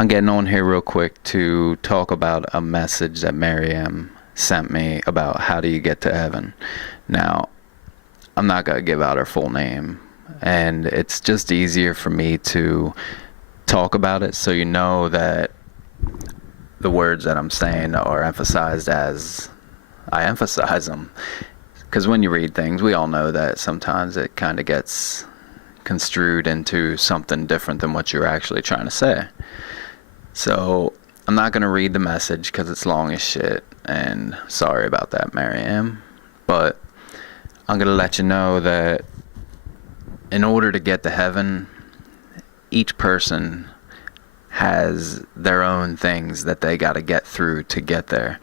I'm getting on here real quick to talk about a message that Miriam sent me about how do you get to heaven. Now, I'm not going to give out her full name, and it's just easier for me to talk about it so you know that the words that I'm saying are emphasized as I emphasize them. Because when you read things, we all know that sometimes it kind of gets construed into something different than what you're actually trying to say. So I'm not going to read the message because it's long as shit, and sorry about that, Maryam. But I'm going to let you know that in order to get to heaven, each person has their own things that they got to get through to get there.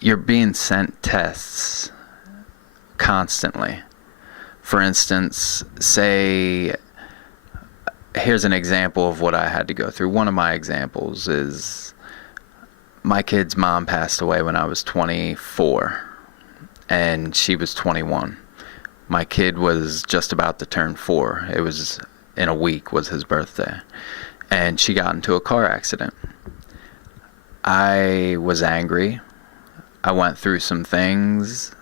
You're being sent tests constantly. For instance, say, here's an example of what I had to go through. One of my examples is my kid's mom passed away when I was 24, and she was 21. My kid was just about to turn 4. It was in a week was his birthday, and she got into a car accident. I was angry. I went through some things.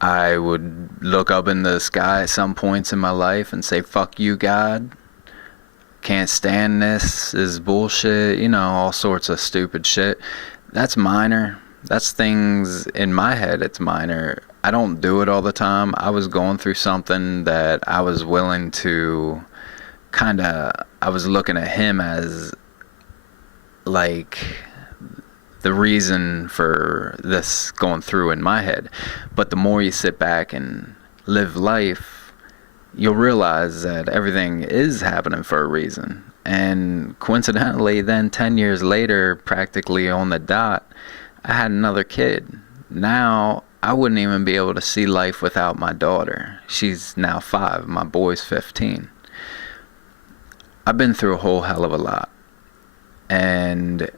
I would look up in the sky at some points in my life and say, fuck you, God. Can't stand this. This is bullshit. You know, all sorts of stupid shit. That's minor. That's things in my head. It's minor. I don't do it all the time. I was going through something that I was willing to I was looking at him as like the reason for this going through in my head. But the more you sit back and live life, you'll realize that everything is happening for a reason. And coincidentally, then 10 years later, practically on the dot, I had another kid. Now, I wouldn't even be able to see life without my daughter. She's now 5. My boy's 15. I've been through a whole hell of a lot. And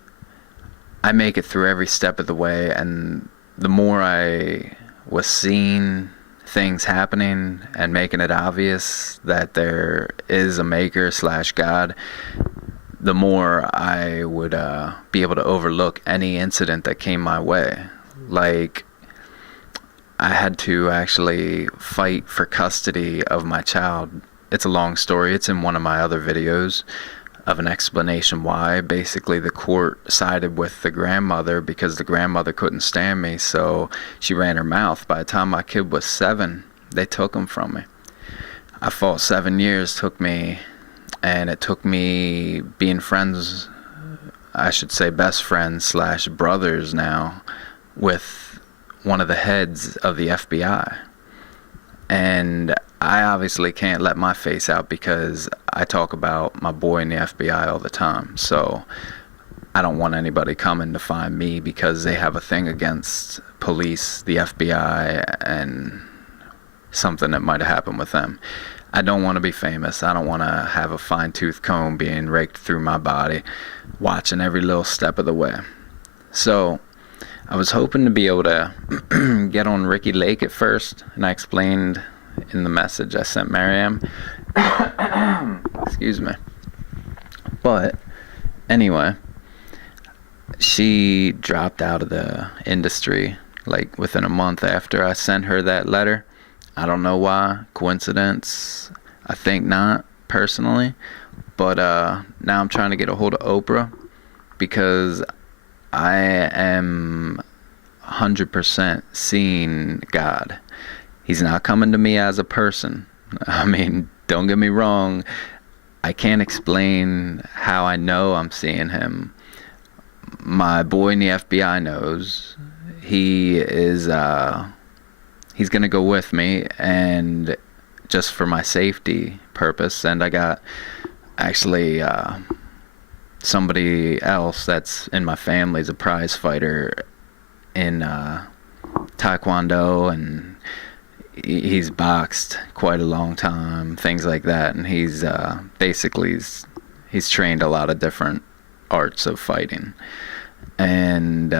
I make it through every step of the way, and the more I was seeing things happening and making it obvious that there is a maker / God, the more I would be able to overlook any incident that came my way. Like, I had to actually fight for custody of my child. It's a long story. It's in one of my other videos of an explanation why. Basically, the court sided with the grandmother because the grandmother couldn't stand me, so she ran her mouth. By the time my kid was 7, they took him from me. I fought 7 years, and it took me being friends, I should say best friends / brothers now, with one of the heads of the FBI. And I obviously can't let my face out because I talk about my boy in the FBI all the time. So I don't want anybody coming to find me because they have a thing against police, the FBI, and something that might have happened with them. I don't want to be famous. I don't want to have a fine-tooth comb being raked through my body, watching every little step of the way. So I was hoping to be able to get on Ricky Lake at first, and I explained in the message I sent Maryam. Excuse me. But anyway, she dropped out of the industry like within a month after I sent her that letter. I don't know why. Coincidence? I think not, personally. But now I'm trying to get a hold of Oprah because I am 100% seeing God. He's not coming to me as a person. I mean, don't get me wrong. I can't explain how I know I'm seeing him. My boy in the FBI knows. He is, he's going to go with me, and just for my safety purpose. And I got actually somebody else that's in my family is a prize fighter in Taekwondo, and he's boxed quite a long time, things like that. And he's basically he's trained a lot of different arts of fighting, and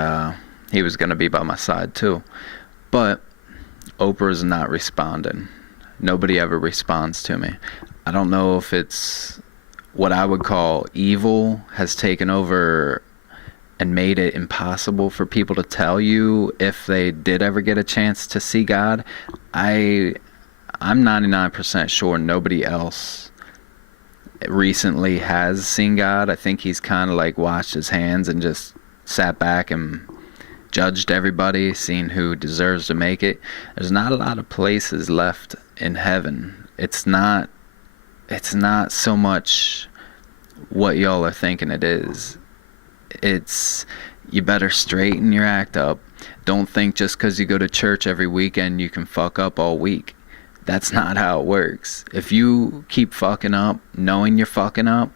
he was going to be by my side too. But Oprah's not responding. Nobody ever responds to me. I don't know if it's what I would call evil has taken over and made it impossible for people to tell you if they did ever get a chance to see God. I'm 99% sure nobody else recently has seen God. I think he's kind of like washed his hands and just sat back and judged everybody, seen who deserves to make it. There's not a lot of places left in heaven. It's not so much what y'all are thinking it is. It's, you better straighten your act up. Don't think just because you go to church every weekend you can fuck up all week. That's not how it works. If you keep fucking up knowing you're fucking up,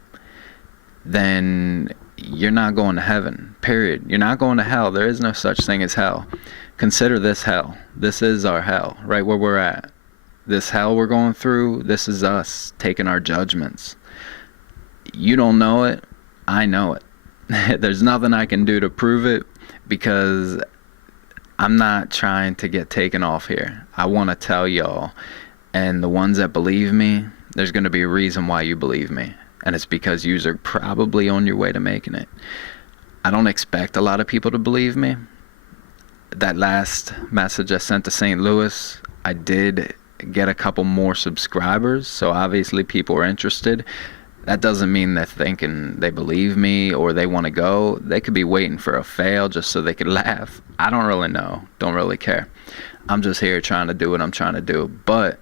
then you're not going to heaven, period. You're not going to hell. There is no such thing as hell. Consider this hell. This is our hell, right where we're at. This hell we're going through, this is us taking our judgments. You don't know it, I know it. There's nothing I can do to prove it, because I'm not trying to get taken off here. I want to tell y'all, and the ones that believe me, there's going to be a reason why you believe me, and it's because you are probably on your way to making it. I don't expect a lot of people to believe me. That last message I sent to St. Louis, I did get a couple more subscribers, so obviously people are interested. That doesn't mean they're thinking they believe me or they want to go. They could be waiting for a fail just so they could laugh. I don't really know. Don't really care. I'm just here trying to do what I'm trying to do. But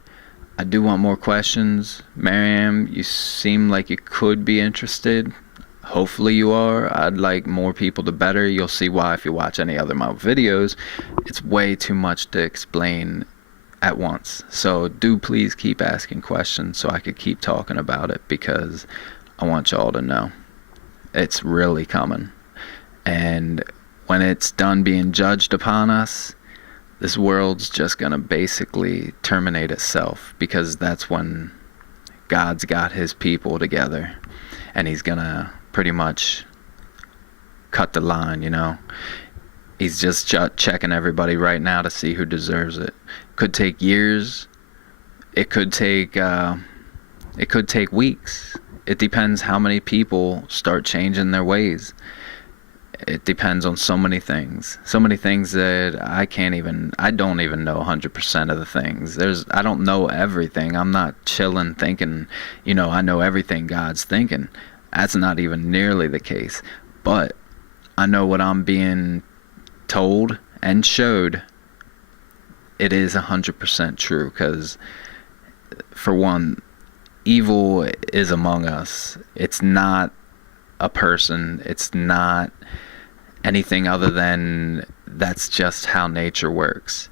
I do want more questions. Miriam, you seem like you could be interested. Hopefully you are. I'd like more people the better. You'll see why if you watch any other of my videos. It's way too much to explain at once. So do please keep asking questions so I could keep talking about it, because I want y'all to know it's really coming. And when it's done being judged upon us, this world's just gonna basically terminate itself, because that's when God's got his people together and he's gonna pretty much cut the line, you know. He's just checking everybody right now to see who deserves it. Could take years. It could take weeks. It depends how many people start changing their ways. It depends on so many things. So many things that I don't even know 100% of the things. I don't know everything. I'm not chilling thinking, you know, I know everything God's thinking. That's not even nearly the case. But I know what I'm being told and showed, it is 100% true, because for one, evil is among us. It's not a person, it's not anything other than that's just how nature works.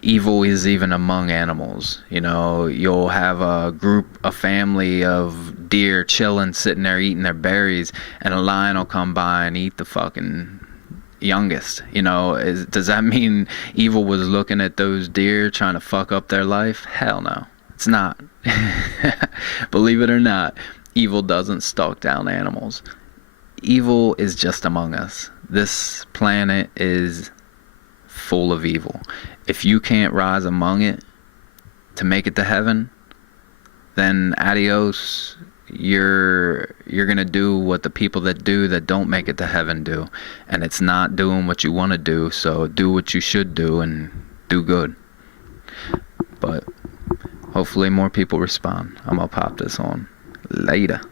Evil is even among animals. You know, you'll have a family of deer chilling, sitting there eating their berries, and a lion will come by and eat the fucking youngest. You know, does that mean evil was looking at those deer trying to fuck up their life? Hell no, it's not. Believe it or not, evil doesn't stalk down animals. Evil is just among us. This planet is full of evil. If you can't rise among it to make it to heaven, then adios. You're gonna do what the people that don't make it to heaven do, and it's not doing what you want to do. So do what you should do and do good. But hopefully more people respond. I'm gonna pop this on later.